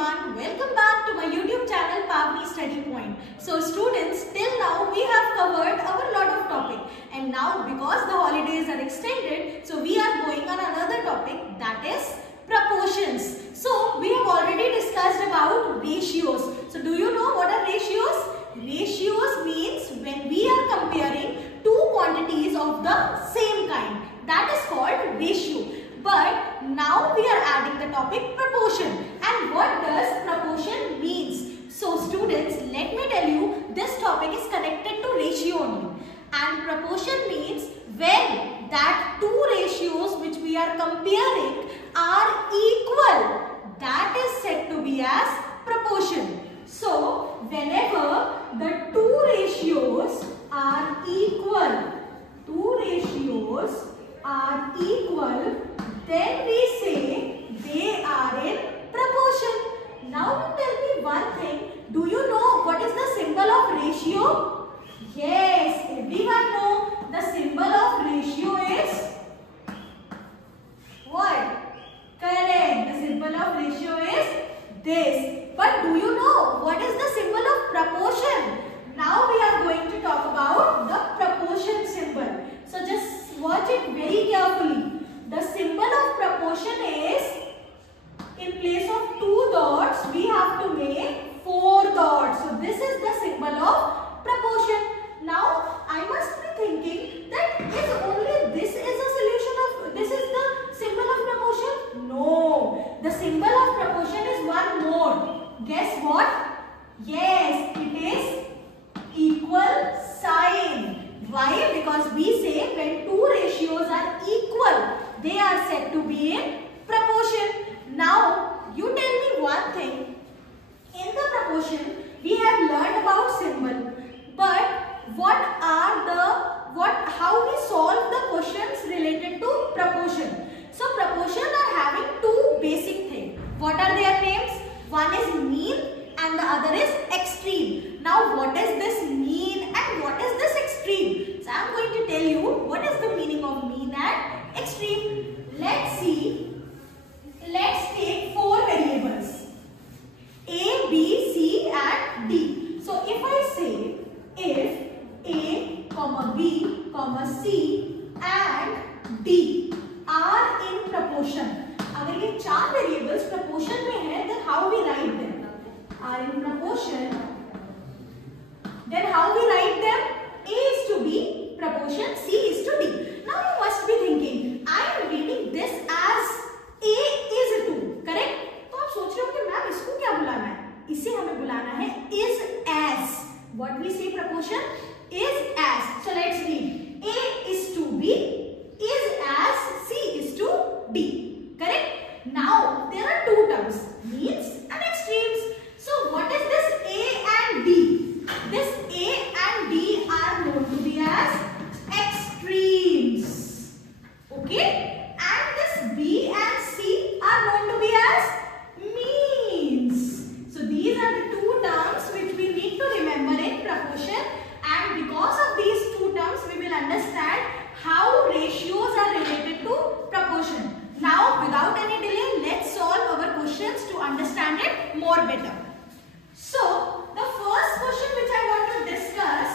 everyone, welcome back to my YouTube channel Pavni Study Point. So students, till now we have covered our lot of topic, and now because the holidays are extended, so we are going on another topic, that is proportions. So we have already discussed about ratios. So do you know what are ratios? Ratios means when we are comparing two quantities of the same kind, that is called ratio. But now we are adding the topic proportion. And what does proportion means? So students, let me tell you, this topic is connected to ratio only. And proportion means when that two ratios which we are comparing are equal, that is said to be as proportion. So whenever the two ratios are equal, then we say they are in proportion. Now tell me one thing. Do you know what is the symbol of ratio? Yes, everyone know the symbol of ratio is what? Correct. The symbol of ratio is this. But do you know what is the symbol of proportion? Now we are going to talk about the proportion symbol. So just watch it very carefully. The symbol of proportion is, in place of 2 dots, we have to make 4 dots. So this is the symbol of proportion. Now I must be thinking that is only this is a solution of, this is the symbol of proportion? No. The symbol of proportion is one more. Guess what? Yes, it is equal sign. Why? Because we say when two ratios are equal, they are said to be in proportion. Now, you tell me one thing. In the proportion, we have learned about symbol. But how we solve the questions related to proportion? So, proportion are having two basic things. What are their names? One is mean and the other is extreme. Now, what is this mean and what is this extreme? So, I am going to tell you what is the meaning of mean and extreme. Let's see. Let's take 4 variables, A, B, C and D. So, if I say if A, B, C and D are in proportion. अगर ये 4 variables proportion में है, then how we write them? Are in proportion. Then how we write them? A is to B proportion, C is to D. Now you must be thinking, I am reading this as A is to, correct? तो आप सोच रहे हो कि ma'am इसको क्या बुलाना है? इसे हमें बुलाना है is as. What we say proportion? Is as. So let's read. A is to B, is as, C is to D. Correct? Now there are two terms, means and extremes. So what is this A and D? This A and D are known to be as extremes. Okay? And this B and C are known to be as means. So these are the two terms which we need to remember in proportion, and because of these two terms we will understand how ratios are related to proportion. Now without any delay, let's solve our questions to understand it more better. So the first question which I want to discuss,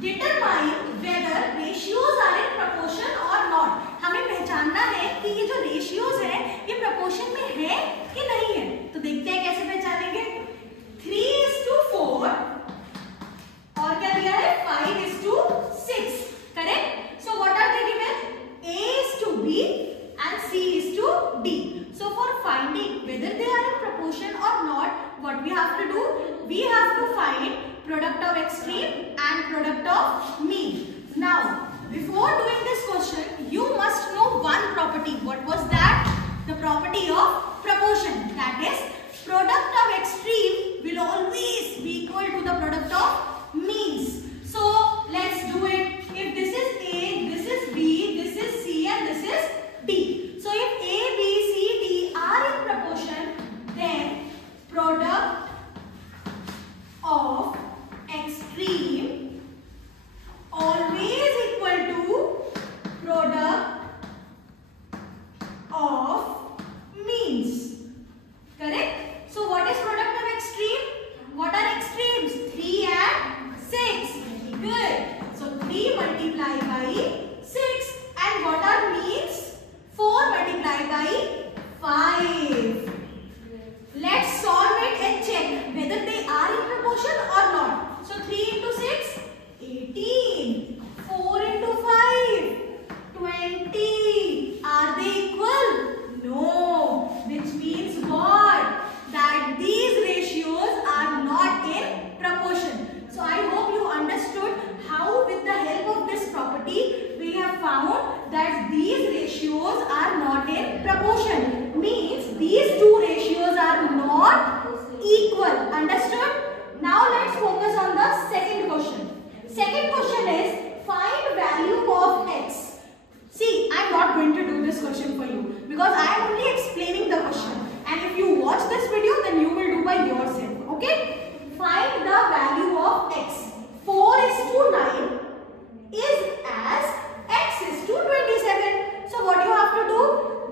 determine whether ratios are in proportion or not. हमें पहचानना है कि ये जो ratios है ये proportion में है कि नहीं है. तो देखते हैं कैसे पहचानेंगे. 3:4 और क्या दिया है 5:6. Correct? So what are they given? A is to B and C is to D. So for finding whether they are in proportion or not, what we have to do? We have to find product of extreme and product of mean. Now, before doing this question, you must know one property. What was that? The property of proportion. That is, product of extreme will always be equal to the product of means. So let's do it. If this is A, this is B, this is C and this is D. So if A, B, C, D are in proportion, then product of extreme because I am only explaining the question. And if you watch this video, then you will do by yourself. Okay? Find the value of x. 4:9 is as x:27. So what you have to do?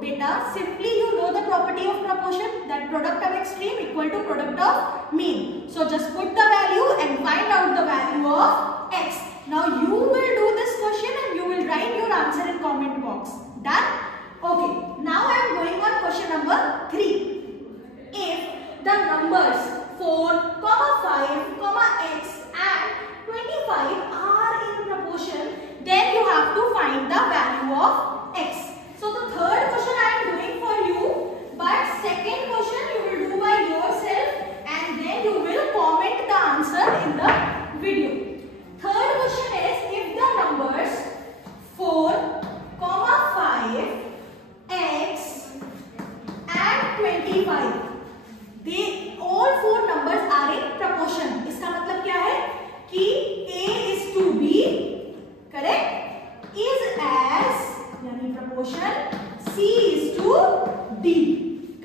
Beta, simply you know the property of proportion, that product of extreme equal to product of mean. So just put the value and find out the value of x. Now you will do this question and you will write your answer in comment box. Done? Okay. Now I am going on question number 3. If the numbers 4, 5, x and 25 are in proportion, then you have to find the value of x. So the third question I am doing for you, but second question you will do by yourself and then you will comment the answer in the video. Third question is, if the numbers 4, 5, x and 25, they all 4 numbers are in proportion. इसका मतलब क्या है कि a is to b, correct, is as यानी proportion, c is to d,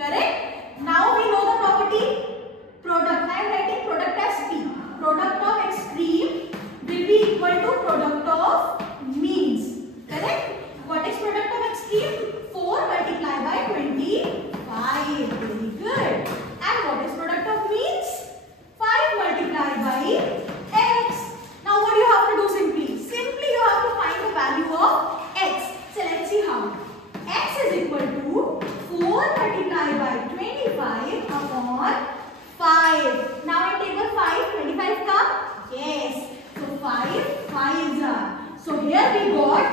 correct. Now we know the property product. I am writing product as p. Product of extreme will be equal to product of means, correct. What is product of extreme? 4 multiplied by 25. Very good. And what is product of means? 5 multiplied by x. Now what do you have to do simply? Simply you have to find the value of x. So let's see how. X is equal to 4 multiplied by 25 upon 5. Now in table 5, 25 come? Yes. So 5 5s are. So here we got